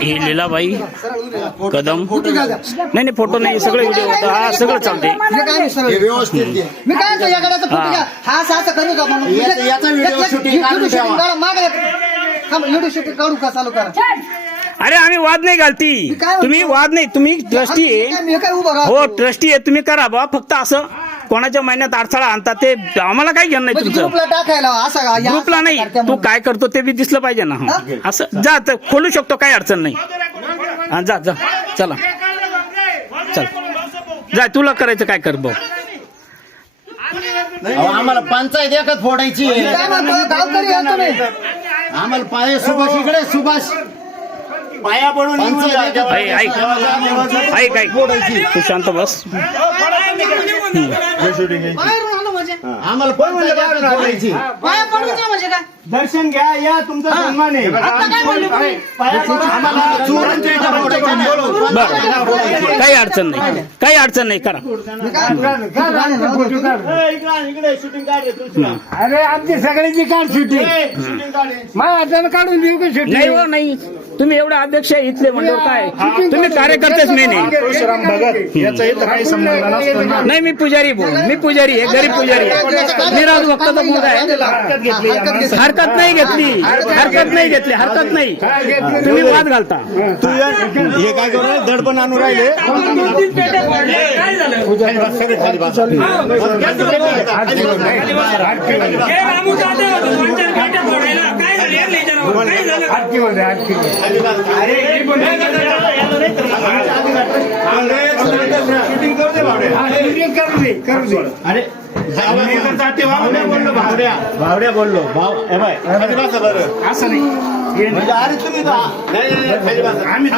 ही लीलाबाई कदम नाही फोटो नाही सगळे व्हिडिओ होता हा सगळं चालते व्यवस्थित मी काय तो याकडे फोटो घ्या हा असं करू का म्हणून याचा व्हिडिओ शूटिंग काढू का चालू करा अरे आम्ही वाद नाही घालती तुम्ही वाद नाही तुम्ही ट्रस्टी आहे हो ट्रस्टी आहे तुम्ही करा बा फक्त असं कोणाच्या महिन्यात अडथळा आणता ते आम्हाला काही घेणं नाही तुमचं टाकायला असं ग्रुपला नाही तू काय करतो ते बी दिसलं पाहिजे ना असं जा खोलू शकतो काही अडचण नाही हा जा जा चला चल जा तुला करायचं काय कर भाऊ आम्हाला पंचायत एकच फोडायची आम्हाला पाय सुभाष इकडे सुभाष पाया पडून ऐक तू शांत बस आम्हाला फोडायची दर्शन घ्या या तुमचा सन्मान आहे काही अडचण नाही काही अडचण नाही करा अरे आमची सगळ्यांची काढ शूटिंग माझ्या काढून देऊ का शूटिंग नाही हो नाही तुम्ही एवढे अध्यक्ष आहे इथले म्हणजे काय तुम्ही कार्यकर्तेच मेन नाही मी पुजारी बोल मी पुजारी आहे गरीब पुजारी आहे मी राजू भक्ताचा मुलगा आहे हरकत नाही घेतली हरकत नाही तुम्ही वाद घालता तू हे काय करू दडपण आणून राहिले भावड्या बोललो असं नाही अरे तुम्ही आम्ही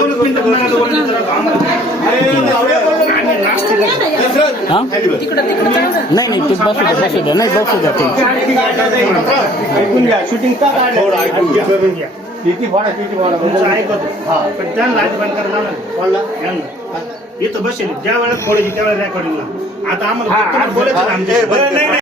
नाही तू बसू द्या नाही बसू द्या ऐकून घ्या शूटिंग का काढून घ्या किती ऐकतो पण त्यांना लाज बंद करणार इथं बसेल ज्या वेळेला फोडायची त्यावेळेला रेकॉर्डिंगला आता आम्हाला बोलायचं